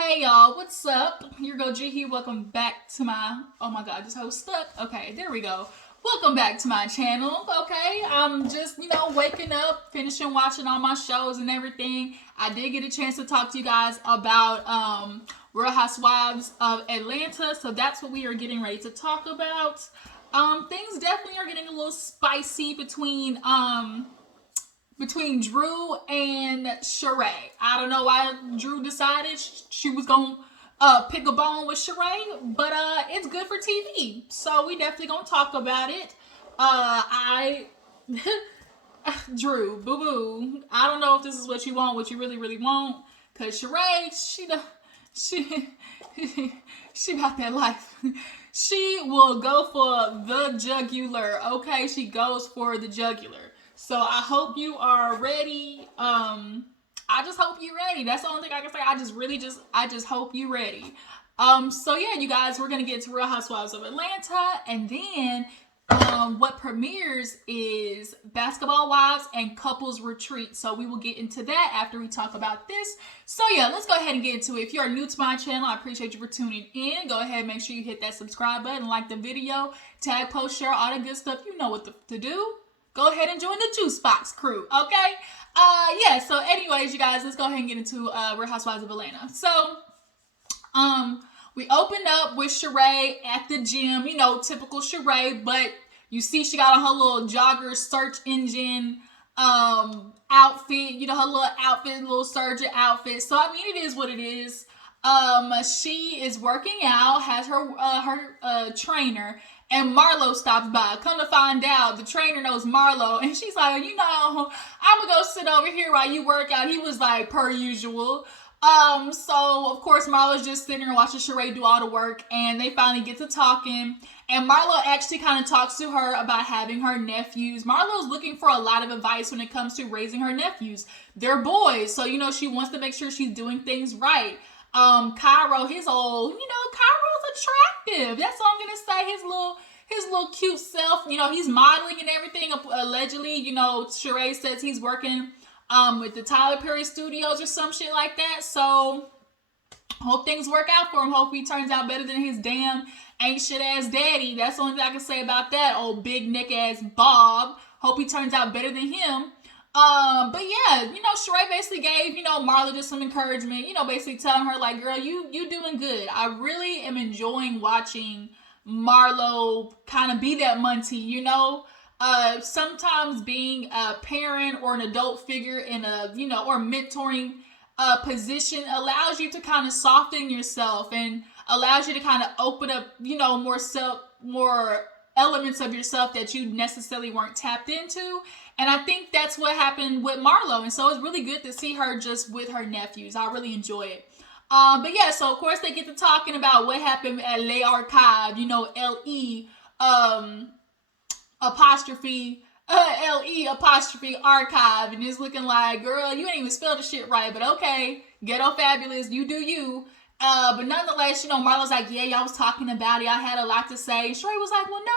Hey y'all, what's up? Your girl G here. Welcome back to my, oh my god, this host stuck. Okay, there we go. Welcome back to my channel. Okay, I'm just, waking up, finishing watching all my shows and everything. I did get a chance to talk to you guys about Real Housewives of Atlanta, so that's what we are getting ready to talk about. Things definitely are getting a little spicy between Drew and Sheree. I don't know why Drew decided she was going to pick a bone with Sheree, but it's good for TV. So we definitely going to talk about it. Drew, boo-boo. I don't know if this is what you want, what you really, really want. Because Sheree, she about that life. She will go for the jugular, okay? She goes for the jugular. So I hope you are ready. I just hope you're ready. That's the only thing I can say. I just hope you're ready. So yeah, you guys, we're gonna get to Real Housewives of Atlanta, and then what premieres is Basketball Wives and Couples Retreat. So we will get into that after we talk about this. So yeah, let's go ahead and get into it. If you are new to my channel, I appreciate you for tuning in. Go ahead and make sure you hit that subscribe button, like the video, tag, post, share, all that good stuff. You know what to do. Go ahead and join the Juice Box crew, okay? Yeah, so anyways, you guys, let's go ahead and get into Real Housewives of Atlanta. So, we opened up with Sheree at the gym, typical Sheree, but you see she got on her little jogger search engine outfit, her little outfit, little surgeon outfit. So, I mean, it is what it is. She is working out, has her trainer, and Marlo stops by. Come to find out, the trainer knows Marlo, and she's like, I'm gonna go sit over here while you work out. He was like, per usual. So of course Marlo's just sitting there watching Sheree do all the work, and they finally get to talking. And Marlo actually kind of talks to her about having her nephews. Marlo's looking for a lot of advice when it comes to raising her nephews. They're boys, so she wants to make sure she's doing things right. Cairo, Cairo's attractive. That's all I'm gonna say. His little cute self. He's modeling and everything. Allegedly, Sheree says he's working with the Tyler Perry Studios or some shit like that. So hope things work out for him. Hope he turns out better than his damn ain't shit ass daddy. That's the only thing I can say about that old big neck ass Bob. Hope he turns out better than him. But yeah, Sheree basically gave, Marlo just some encouragement, basically telling her like, girl, you doing good. I really am enjoying watching Marlo kind of be that Muntie, sometimes being a parent or an adult figure in a, or mentoring position allows you to kind of soften yourself and allows you to kind of open up, more elements of yourself that you necessarily weren't tapped into. And I think that's what happened with Marlo. And so it's really good to see her just with her nephews. I really enjoy it. But yeah, so of course they get to talking about what happened at Le Archive, L-E, apostrophe, L-E apostrophe archive. And it's looking like, girl, you ain't even spelled the shit right, but okay, ghetto fabulous, you do you. But nonetheless, Marlo's like, yeah, y'all was talking about it. I had a lot to say. Sheree was like, well, no,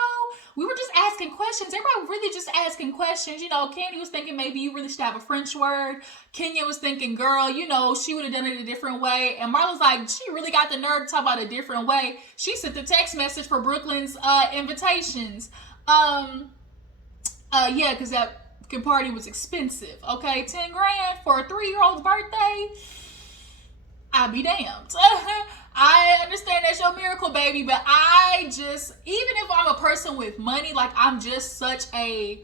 we were just asking questions. Everybody really just asking questions. Kandi was thinking maybe you really should have a French word. Kenya was thinking, girl, she would have done it a different way. And Marlo's like, she really got the nerve to talk about a different way. She sent the text message for Brooklyn's invitations. Yeah, because that party was expensive. Okay, $10,000 for a 3-year-old's birthday. I'll be damned. I understand that's your miracle, baby, but even if I'm a person with money, like I'm just such a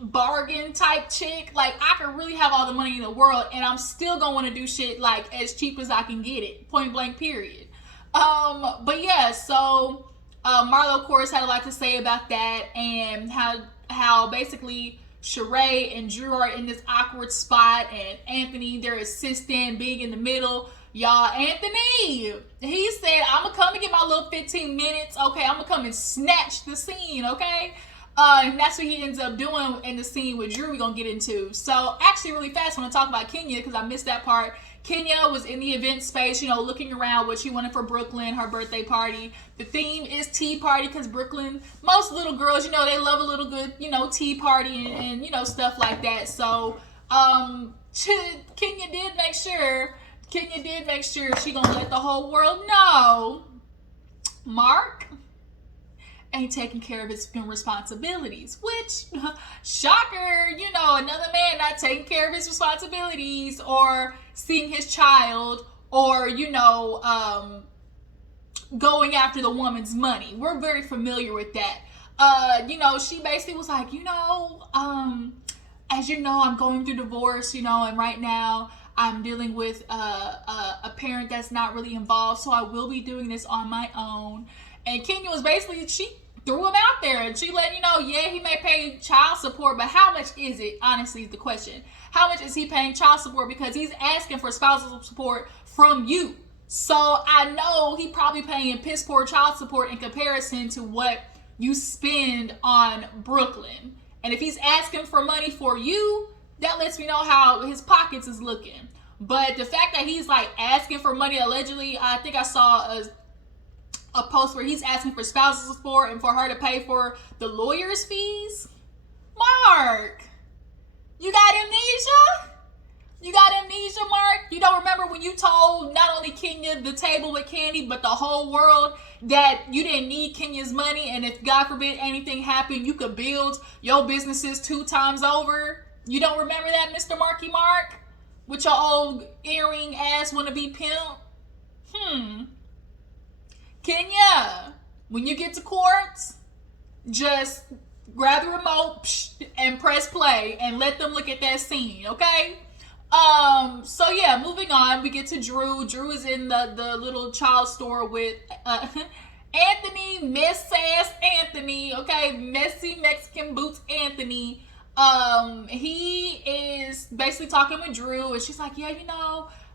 bargain type chick, like I can really have all the money in the world and I'm still gonna want to do shit like as cheap as I can get it, point blank period. But yeah, so Marlo of course had a lot to say about that and how basically Sheree and Drew are in this awkward spot and Anthony, their assistant, being in the middle. Y'all, Anthony, he said, I'm going to come and get my little 15 minutes. Okay, I'm going to come and snatch the scene, okay? And that's what he ends up doing in the scene with Drew we're going to get into. So, actually, really fast, I want to talk about Kenya because I missed that part. Kenya was in the event space, looking around what she wanted for Brooklyn, her birthday party. The theme is tea party because Brooklyn, most little girls, they love a little good, tea party and stuff like that. So, Kenya did make sure Kenya did make sure she gonna let the whole world know Mark ain't taking care of his responsibilities, which, shocker, another man not taking care of his responsibilities or seeing his child or, going after the woman's money. We're very familiar with that. She basically was like, as you know, I'm going through divorce, and right now I'm dealing with a parent that's not really involved, so I will be doing this on my own. And Kenya was basically, she threw him out there and she let yeah, he may pay child support, but how much is it? Honestly, is the question. How much is he paying child support? Because he's asking for spousal support from you. So I know he probably paying piss poor child support in comparison to what you spend on Brooklyn. And if he's asking for money for you, that lets me know how his pockets is looking. But the fact that he's like asking for money allegedly, I think I saw a post where he's asking for spousal support and for her to pay for the lawyer's fees. Mark, you got amnesia? You got amnesia, Mark? You don't remember when you told not only Kenya the table with Kandi, but the whole world that you didn't need Kenya's money, and if God forbid anything happened, you could build your businesses 2 times over? You don't remember that, Mr. Marky Mark? With your old earring ass wanna be pimp? Kenya, when you get to court, just grab the remote and press play and let them look at that scene, okay? So yeah, moving on, we get to Drew. Drew is in the little child store with Anthony, mess-ass Anthony, okay? Messy Mexican boots Anthony. He is basically talking with Drew, and she's like, yeah,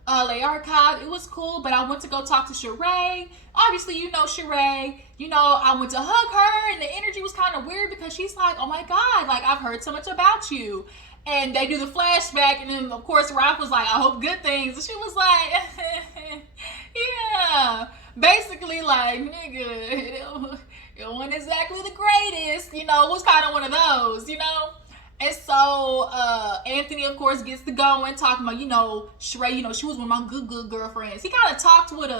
Learcog, it was cool, but I went to go talk to Sheree. Obviously, Sheree. I went to hug her, and the energy was kind of weird because she's like, oh my God, like, I've heard so much about you. And they do the flashback, and then, of course, Ralph was like, I hope good things. And she was like, yeah. Basically, like, nigga, it wasn't exactly the greatest. It was kind of one of those, And so Anthony, of course, gets to going, talking about, Sheree, she was one of my good girlfriends. He kind of talked with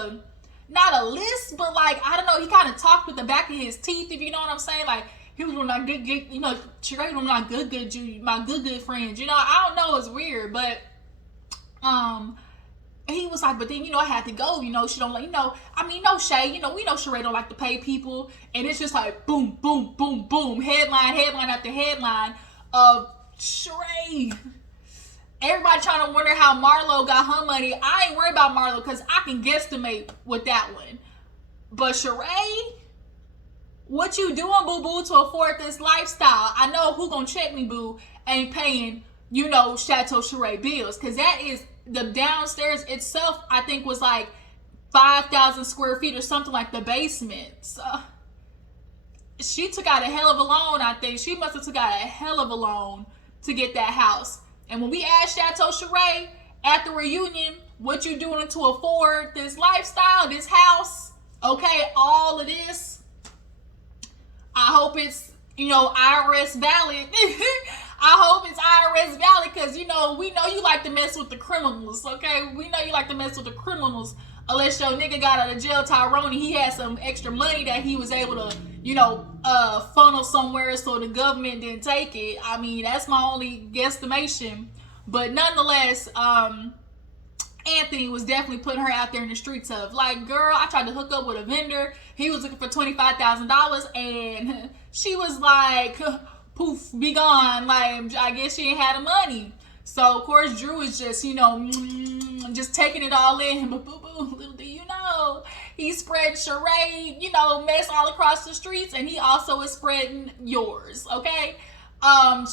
not a list, but like, I don't know, he kind of talked with the back of his teeth, if you know what I'm saying. Like, he was one of my good, Sheree was one of my good friends. I don't know, it's weird, but he was like, but then, I had to go, she don't like, no shade, we know Sheree don't like to pay people, and it's just like, boom, boom, boom, boom, headline after headline of Sheree. Everybody trying to wonder how Marlo got her money. I ain't worried about Marlo because I can guesstimate with that one. But Sheree, what you doing, boo-boo, to afford this lifestyle? I know who gonna check me, boo, ain't paying, Chateau Sheree bills. Because that is, the downstairs itself, I think, was like 5,000 square feet or something, like the basement. So she took out a hell of a loan, I think. She must have took out a hell of a loan to get that house. And when we asked Chateau Sheree at the reunion, what you doing to afford this lifestyle, this house, okay, all of this, I hope it's, IRS valid. I hope it's IRS valid because, we know you like to mess with the criminals, okay? We know you like to mess with the criminals unless your nigga got out of jail, Tyrone, he had some extra money that he was able to, funnel somewhere so the government didn't take it. I mean, that's my only guesstimation. But nonetheless, Anthony was definitely putting her out there in the streets of, like, girl, I tried to hook up with a vendor. He was looking for $25,000, and she was like, poof, be gone. Like, I guess she ain't had the money. So, of course, Drew is just, just taking it all in. But boo-boo, little do you know, he spread Sheree, mess all across the streets, and he also is spreading yours, okay?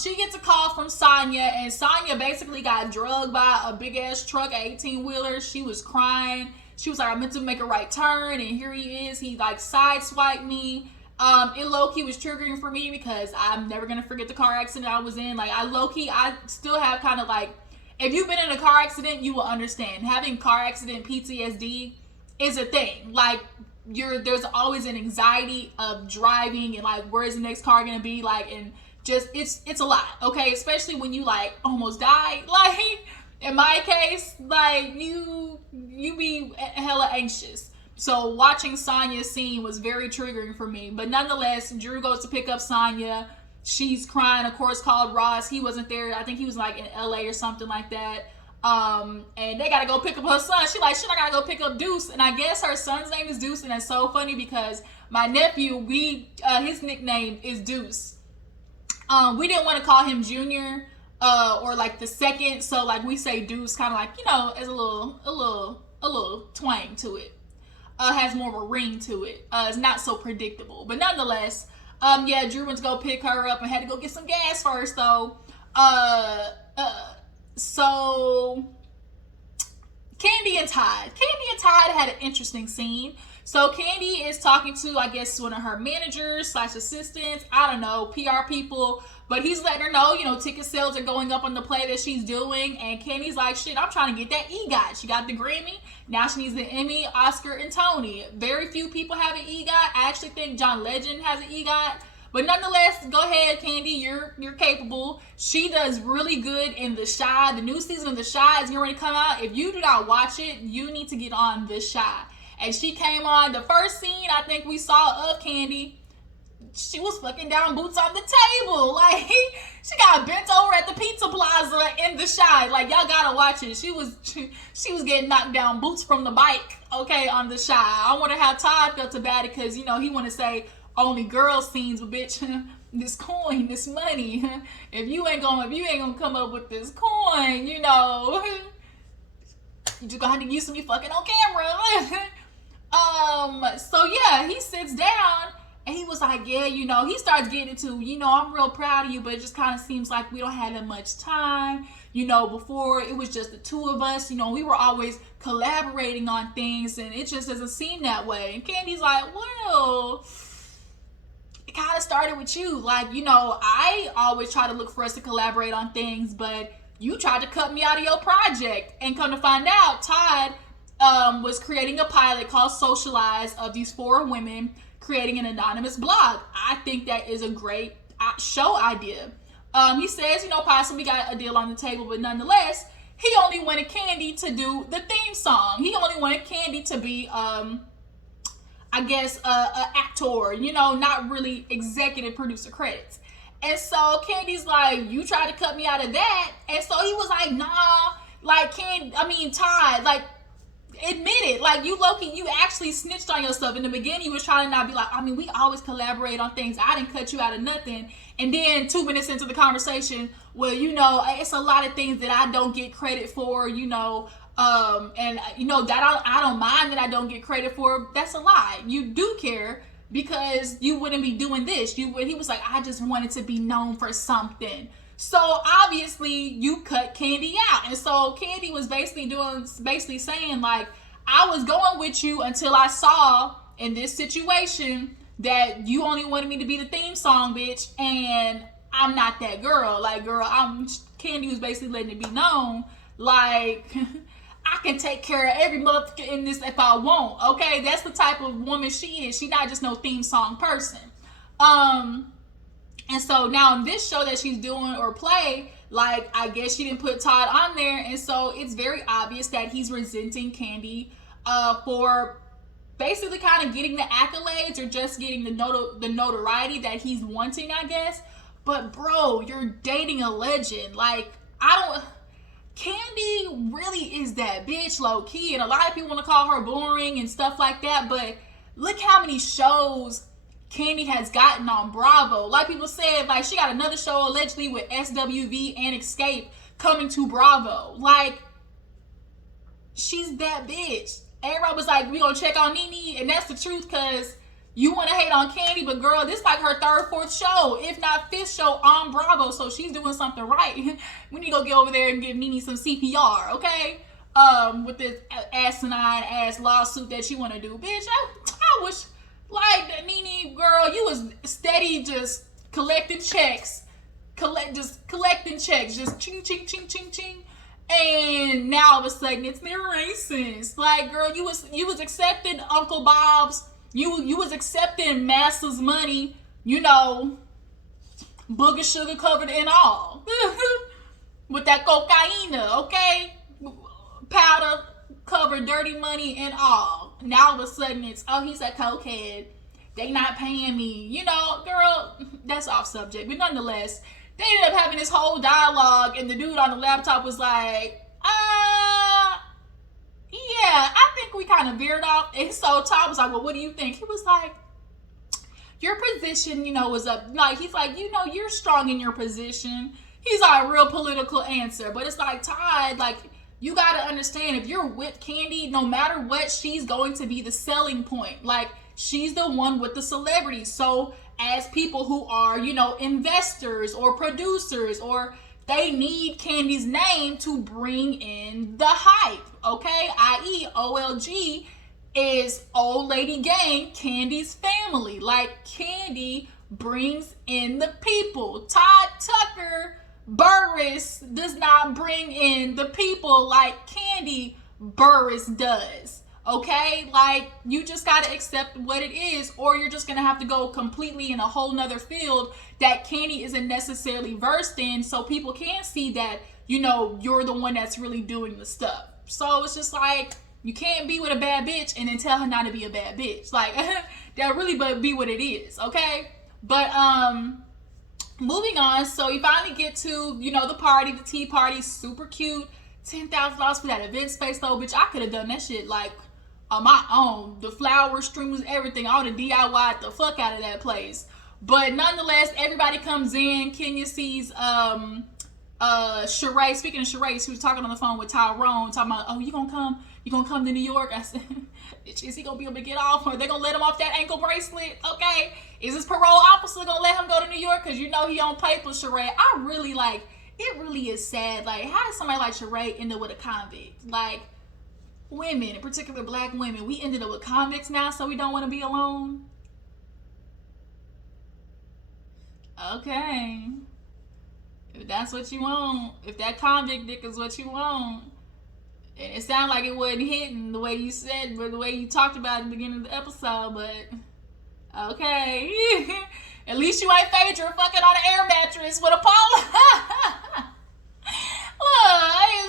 She gets a call from Sonya, and Sonya basically got drugged by a big-ass truck, 18-wheeler. She was crying. She was like, I meant to make a right turn, and here he is. He, like, sideswiped me. It low-key was triggering for me because I'm never going to forget the car accident I was in. Like, I still have kind of, like, if you've been in a car accident, you will understand. Having car accident PTSD is a thing. Like, there's always an anxiety of driving and, like, where is the next car going to be, like, and just, it's a lot, okay? Especially when you, like, almost die. Like, In my case, like you be hella anxious. So watching Sonya's scene was very triggering for me. But nonetheless, Drew goes to pick up Sonya. She's crying, of course, called Ross. He wasn't there. I think he was like in LA or something like that. And they gotta go pick up her son. She like, shit, I gotta go pick up Deuce. And I guess her son's name is Deuce. And that's so funny because my nephew, his nickname is Deuce. We didn't want to call him Junior, or like the second. So like we say Deuce, kind of like, you know, as a little twang to it. Has more of a ring to it. It's not so predictable. But nonetheless, yeah, Drew went to go pick her up and had to go get some gas first though. So Kandi and Todd had an interesting scene. So Kandi is talking to, I guess, one of her managers / assistants, I don't know, PR people, but he's letting her know, you know, ticket sales are going up on the play that she's doing, and Kandi's like, shit, I'm trying to get that EGOT. She got the Grammy, now she needs the Emmy, Oscar, and Tony. Very few people have an EGOT. I actually think John Legend has an EGOT. But nonetheless, go ahead, Kandi. You're capable. She does really good in The Chi. The new season of The Chi is getting ready to come out. If you do not watch it, you need to get on The Chi. And she came on the first scene I think we saw of Kandi. She was fucking down boots on the table. Like, she got bent over at the Pizza Plaza in The Chi. Like, y'all gotta watch it. She was getting knocked down boots from the bike, okay, on The Chi. I wonder how Todd felt about it, because, you know, he want to say only girl scenes, but bitch, this coin, this money. If you ain't gonna come up with this coin, you know, you just gonna have to use some of you fucking on camera. So yeah, he sits down and he was like, yeah, you know, he starts getting into, you know, I'm real proud of you, but it just kind of seems like we don't have that much time. You know, before it was just the two of us, you know, we were always collaborating on things and it just doesn't seem that way. And Kandi's like, well, it kind of started with you. Like, you know, I always try to look for us to collaborate on things, but you tried to cut me out of your project. And come to find out, Todd was creating a pilot called Socialize of these 4 women creating an anonymous blog. I think that is a great show idea. He says, you know, possibly got a deal on the table, but nonetheless, he only wanted Kandi to do the theme song. He only wanted Kandi to be, I guess, a actor, you know, not really executive producer credits. And so Kandi's like, you tried to cut me out of that. And so he was like, nah, like, Todd, like, admit it. Like, you low-key, you actually snitched on yourself. In the beginning, you was trying to not be like, I mean, we always collaborate on things. I didn't cut you out of nothing. And then 2 minutes into the conversation, well, you know, it's a lot of things that I don't get credit for, you know, and you know, that I don't mind that I don't get credit for. That's a lie. You do care, because you wouldn't be doing this. He was like, I just wanted to be known for something. So obviously you cut Kandi out. And so Kandi was basically saying, like, I was going with you until I saw in this situation that you only wanted me to be the theme song, bitch, and I'm not that girl. Like, girl, Kandi was basically letting it be known, like, I can take care of every motherfucker in this if I want, okay? That's the type of woman she is. She not just no theme song person. And so now in this show that she's doing or play, like, I guess she didn't put Todd on there, and so it's very obvious that he's resenting Kandi for basically kind of getting the accolades or just getting the notoriety that he's wanting, I guess. But bro, you're dating a legend. Like, Kandi really is that bitch, low key, and a lot of people want to call her boring and stuff like that, but look how many shows Kandi has gotten on Bravo. Like people said, like, she got another show allegedly with SWV and Escape coming to Bravo. Like, she's that bitch. Everybody was like, we gonna check on Nene, and that's the truth, because you want to hate on Kandi, but girl, this is like her 3rd, 4th show, if not 5th show on Bravo, so she's doing something right. We need to go get over there and give Nene some CPR, okay? With this asinine ass lawsuit that you want to do, bitch. I wish, like, Nene, girl, you was steady just collecting checks, just ching, ching, ching, ching, ching. And now all of a sudden it's they're racist. Like, girl, you was accepting Uncle Bob's, you was accepting Massa's money, you know, booger sugar covered and all. with that cocaine, okay? Powder, cover, dirty money, and all. Now all of a sudden it's, oh, he's a cokehead. They not paying me. You know, girl, that's off subject. But nonetheless, they ended up having this whole dialogue, and the dude on the laptop was like, yeah, I think we kind of veered off. And so Tom was like, well, what do you think? He was like, your position, you know, was up. Like, he's like, you know, you're strong in your position. He's like, a real political answer. But it's like, Todd, like, you got to understand, if you're with Kandi, no matter what, she's going to be the selling point. Like, she's the one with the celebrity. So as people who are, you know, investors or producers, or they need Kandi's name to bring in the hype, okay? I.e., OLG is Old Lady Gang, Kandi's family. Like, Kandi brings in the people. Todd Tucker Burris does not bring in the people like Kandi Burris does. Okay, like, you just gotta accept what it is, or you're just gonna have to go completely in a whole nother field that Kandi isn't necessarily versed in, so people can see that, you know, you're the one that's really doing the stuff. So it's just like, you can't be with a bad bitch and then tell her not to be a bad bitch. Like, that really be what it is, okay? But moving on, so you finally get to, you know, the party, the tea party, super cute. $10,000 for that event space, though, bitch. I could have done that shit like on my own. The flowers, streamers, everything. I would have DIY'd the fuck out of that place. But nonetheless, everybody comes in. Kenya sees Sheree. Speaking of Sheree, she was talking on the phone with Tyrone, talking about, oh, you gonna come? You gonna come to New York? I said, is he gonna be able to get off? Or they gonna let him off that ankle bracelet? Okay. Is his parole officer gonna let him go to New York? Because you know he on paper, Sheree. I really like, it really is sad. Like, how does somebody like Sheree end up with a convict? Like, women, in particular black women, we ended up with convicts now, so we don't want to be alone. Okay. If that's what you want, if that convict dick is what you want, and it sounded like it wasn't hitting the way you said, but the way you talked about it at the beginning of the episode, but okay. At least you ain't Phaedra fucking on an air mattress with a Paula.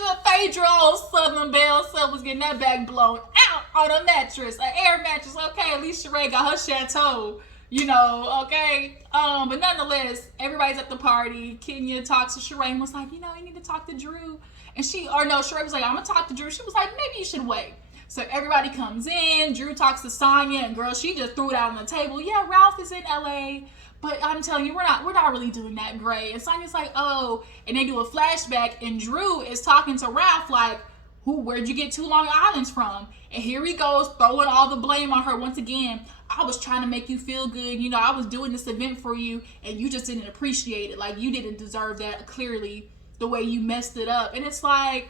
Look, Phaedra on Southern Belle Self was getting that back blown out on a mattress, an air mattress. Okay, at least Sheree got her chateau, you know, okay. But nonetheless, everybody's at the party. Kenya talks to Sheree and was like, you know, you need to talk to Drew. And Sheree was like, I'm gonna talk to Drew. She was like, maybe you should wait. So everybody comes in. Drew talks to Sonya, and girl, she just threw it out on the table. Yeah, Ralph is in LA, but I'm telling you, we're not really doing that great. And Sonya's like, oh, and they do a flashback, and Drew is talking to Ralph like, where'd you get 2 Long Islands from? And here he goes, throwing all the blame on her once again. I was trying to make you feel good. You know, I was doing this event for you, and you just didn't appreciate it. Like, you didn't deserve that, clearly, the way you messed it up. And it's like,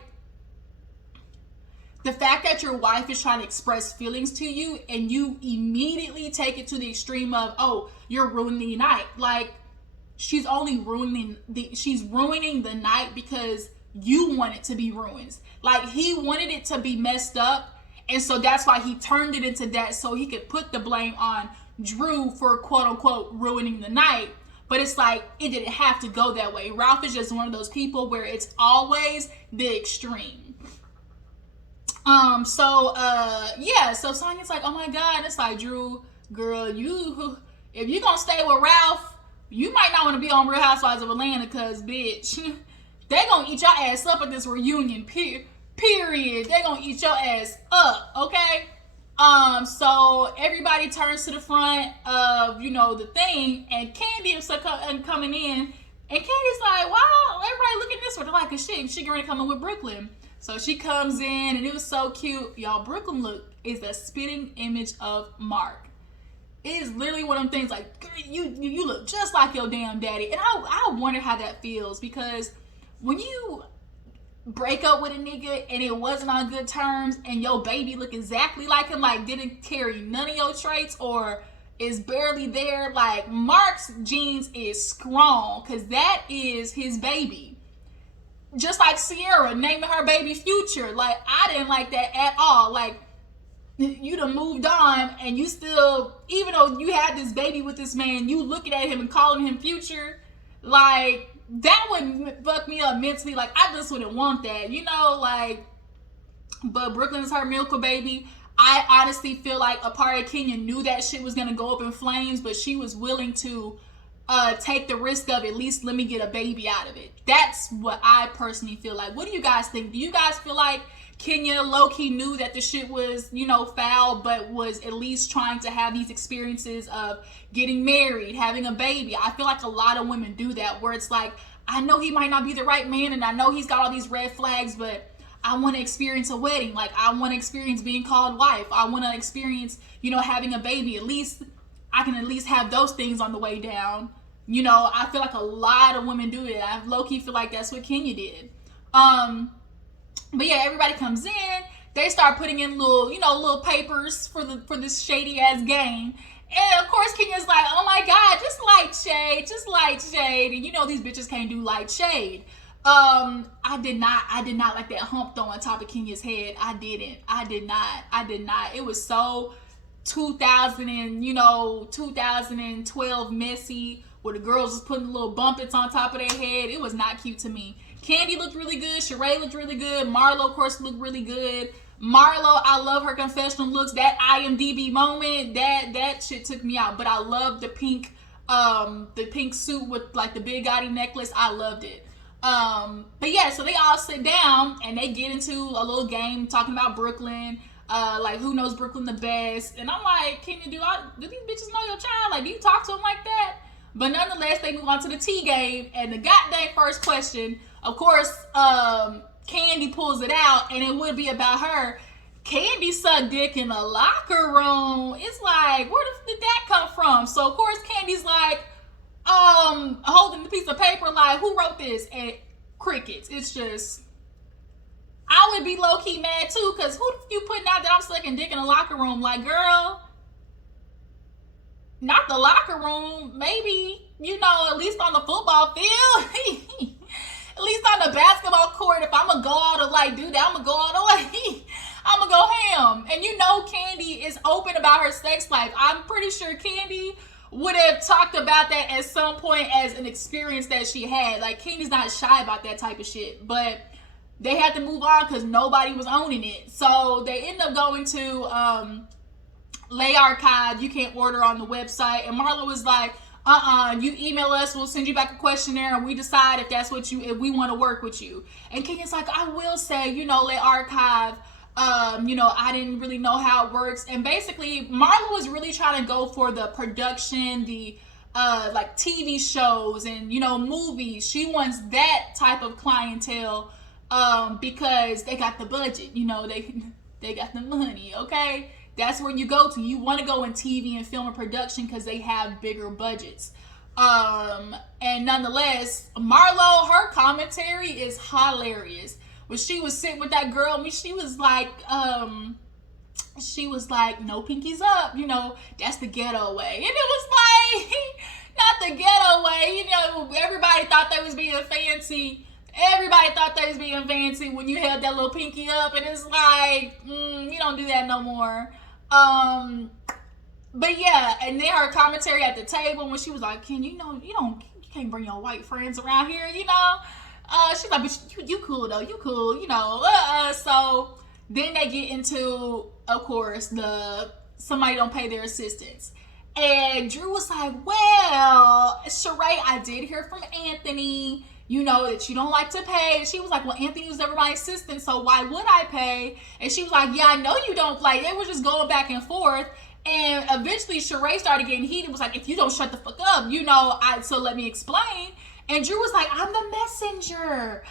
the fact that your wife is trying to express feelings to you and you immediately take it to the extreme of, oh, you're ruining the night. Like, she's ruining the night because you want it to be ruined. Like, he wanted it to be messed up, and so that's why he turned it into that, so he could put the blame on Drew for quote unquote ruining the night. But it's like, it didn't have to go that way. Ralph is just one of those people where it's always the extreme. So Sonya's like, oh my God, it's like, Drew, girl, if you gonna stay with Ralph, you might not want to be on Real Housewives of Atlanta, cause bitch, they gonna eat your ass up at this reunion, period. They gonna eat your ass up, okay? So everybody turns to the front of, you know, the thing, and Kandi is coming in, and Candy's like, wow, everybody looking this way. They're like, she getting ready to come in with Brooklyn. So she comes in, and it was so cute. Y'all, Brooklyn look is a spitting image of Mark. It is literally one of them things like, you look just like your damn daddy. And I wonder how that feels, because when you break up with a nigga and it wasn't on good terms and your baby look exactly like him, like didn't carry none of your traits or is barely there, like Mark's genes is strong because that is his baby. Just like Sierra naming her baby Future. Like, I didn't like that at all. Like, you done moved on and you still, even though you had this baby with this man, you looking at him and calling him Future. Like, that would fuck me up mentally. Like, I just wouldn't want that, you know, like, but Brooklyn is her miracle baby. I honestly feel like a part of Kenya knew that shit was gonna go up in flames, but she was willing to take the risk of at least let me get a baby out of it. That's what I personally feel like. What do you guys think? Do you guys feel like Kenya low-key knew that the shit was, you know, foul, but was at least trying to have these experiences of getting married, having a baby? I feel like a lot of women do that, where it's like, I know he might not be the right man, and I know he's got all these red flags, but I want to experience a wedding. Like, I want to experience being called wife. I want to experience, you know, having a baby. At least I can at least have those things on the way down. You know, I feel like a lot of women do it. I low-key feel like that's what Kenya did. But yeah, everybody comes in. They start putting in little papers for this shady ass game. And of course, Kenya's like, oh my God, just light shade. And you know, these bitches can't do light shade. I did not like that hump though on top of Kenya's head. I did not. It was so 2012 messy, where the girls was putting little bumpets on top of their head. It was not cute to me. Kandi looked really good. Sheree looked really good. Marlo, of course, looked really good. Marlo, I love her confessional looks. That IMDb moment, that shit took me out. But I love the pink suit with like the Big Gotti necklace. I loved it. But yeah, so they all sit down and they get into a little game talking about Brooklyn. Like, who knows Brooklyn the best? And I'm like, Kenya, do these bitches know your child? Like, do you talk to them like that? But nonetheless, they move on to the tea game, and the goddamn first question, of course, Kandi pulls it out, and it would be about her. Kandi sucked dick in the locker room. It's like, where did that come from? So of course, Kandi's like, holding the piece of paper, like, who wrote this? And crickets. It's just, I would be low-key mad too, because who you putting out that I'm sucking dick in the locker room? Like, girl, not the locker room. Maybe, you know, at least on the football field. At least on the basketball court, if I'm going to go out and like do that, I'm going to go all the way. I'm going to go ham. And you know, Kandi is open about her sex life. I'm pretty sure Kandi would have talked about that at some point as an experience that she had. Like, Kandi's not shy about that type of shit. But they had to move on because nobody was owning it. So they end up going to Lay Archive. You can't order on the website. And Marlo was like, you email us, we'll send you back a questionnaire, and we decide if that's what if we want to work with you. And Kenya's like, I will say, you know, Lay Archive, you know, I didn't really know how it works. And basically, Marlo was really trying to go for the production, the like TV shows and, you know, movies. She wants that type of clientele because they got the budget, you know, they got the money, okay? That's where you go to. You want to go in TV and film and production because they have bigger budgets. And nonetheless, Marlo, her commentary is hilarious. When she was sitting with that girl, I mean, she was like, no pinkies up, you know, that's the ghetto way. And it was like, not the ghetto way, you know, everybody thought they was being fancy. Everybody thought they was being fancy when you held that little pinky up, and it's like, you don't do that no more. But yeah, and then her commentary at the table when she was like, Ken, you know, you can't bring your white friends around here, you know. She's like, but you cool though, you cool, you know. So then they get into, of course, somebody don't pay their assistants. And Drew was like, well, Sheree, I did hear from Anthony, you know, that you don't like to pay. And she was like, well, Anthony was never my assistant, so why would I pay? And she was like, yeah, I know you don't. Like, they were just going back and forth. And eventually Sheree started getting heated. Was like, if you don't shut the fuck up, you know, so let me explain. And Drew was like, I'm the messenger.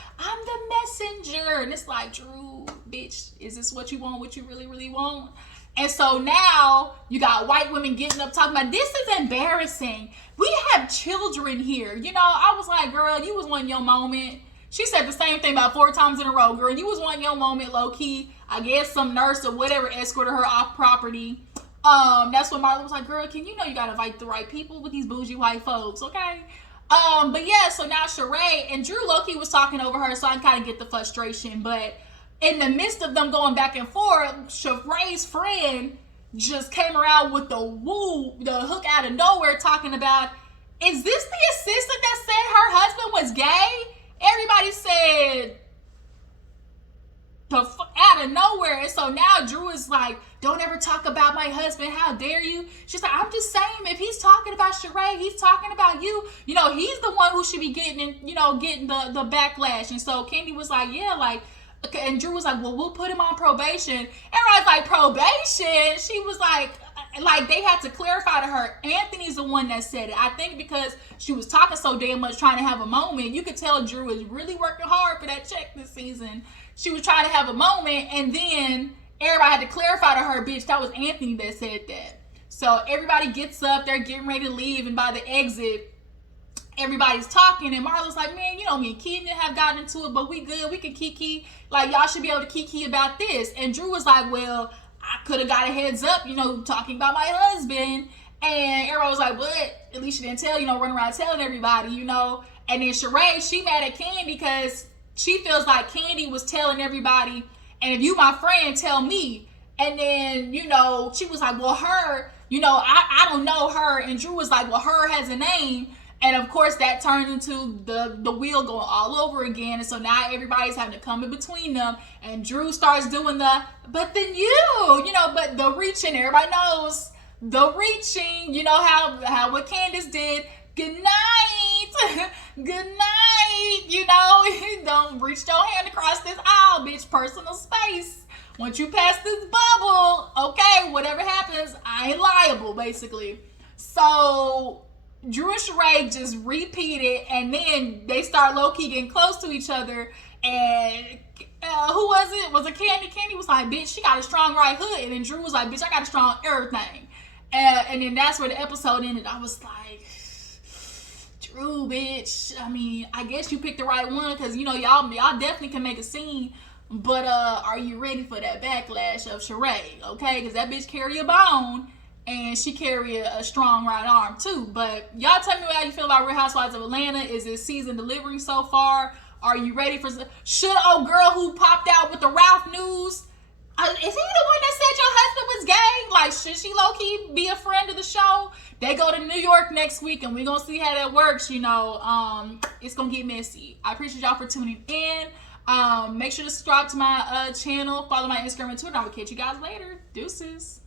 And it's like, Drew, bitch, is this what you want? What you really, really want? And so now you got white women getting up talking about, this is embarrassing. We have children here. You know, I was like, girl, you was wanting your moment. She said the same thing about 4 times in a row. Girl, you was wanting your moment, low key. I guess some nurse or whatever escorted her off property. That's when Marla was like, girl, you know you gotta invite the right people with these bougie white folks, okay? But yeah, so now Sheree and Drew low-key was talking over her, so I kind of get the frustration. But in the midst of them going back and forth, Sheree's friend just came around with the hook out of nowhere talking about, is this the assistant that said her husband was gay? Everybody said out of nowhere. And so now Drew is like, don't ever talk about my husband. How dare you? She's like, I'm just saying, if he's talking about Sheree, he's talking about you. You know, he's the one who should be getting the backlash. And so Kandi was like, yeah, like, okay. And Drew was like, well, we'll put him on probation. Everybody's like, probation? She was like they had to clarify to her, Anthony's the one that said it. I think because she was talking so damn much, trying to have a moment, you could tell Drew is really working hard for that check this season. She was trying to have a moment, and then everybody had to clarify to her, bitch, that was Anthony that said that. So everybody gets up, they're getting ready to leave, and by the exit, everybody's talking, and Marlo's like, man, you know, me and Keaton have gotten into it, but we good, we can kiki. Like, y'all should be able to kiki about this. And Drew was like, well, I could have got a heads up, you know, talking about my husband. And everybody was like, what? At least you didn't tell, you know, running around telling everybody, you know. And then Sheree, she mad at Kandi because she feels like Kandi was telling everybody, and if you my friend, tell me. And then, you know, she was like, well, her, you know, I don't know her. And Drew was like, well, her has a name. And of course that turned into the wheel going all over again. And so now everybody's having to come in between them. And Drew starts doing but then you know, but the reaching, everybody knows the reaching, you know, how what Candace did. Good night. Good night. You know, don't reach your hand across this aisle, bitch. Personal space. Once you pass this bubble, okay, whatever happens, I ain't liable, basically. So Drew and Sheree just repeat it, and then they start low-key getting close to each other. And who was it? Was it Kandi? Kandi was like, bitch, she got a strong right hook. And then Drew was like, bitch, I got a strong everything. And then that's where the episode ended. I was like, Drew, bitch. I mean, I guess you picked the right one, because, you know, y'all definitely can make a scene. But are you ready for that backlash of Sheree? Okay, because that bitch carry a bone, and she carry a strong right arm too. But y'all tell me how you feel about Real Housewives of Atlanta. Is this season delivering so far? Are you ready for? Should old girl who popped out with the Ralph news? Is he the one that said your husband was gay? Like, should she low key be a friend of the show? They go to New York next week, and we're gonna see how that works. You know, it's gonna get messy. I appreciate y'all for tuning in. Make sure to subscribe to my channel, follow my Instagram and Twitter. I will catch you guys later. Deuces.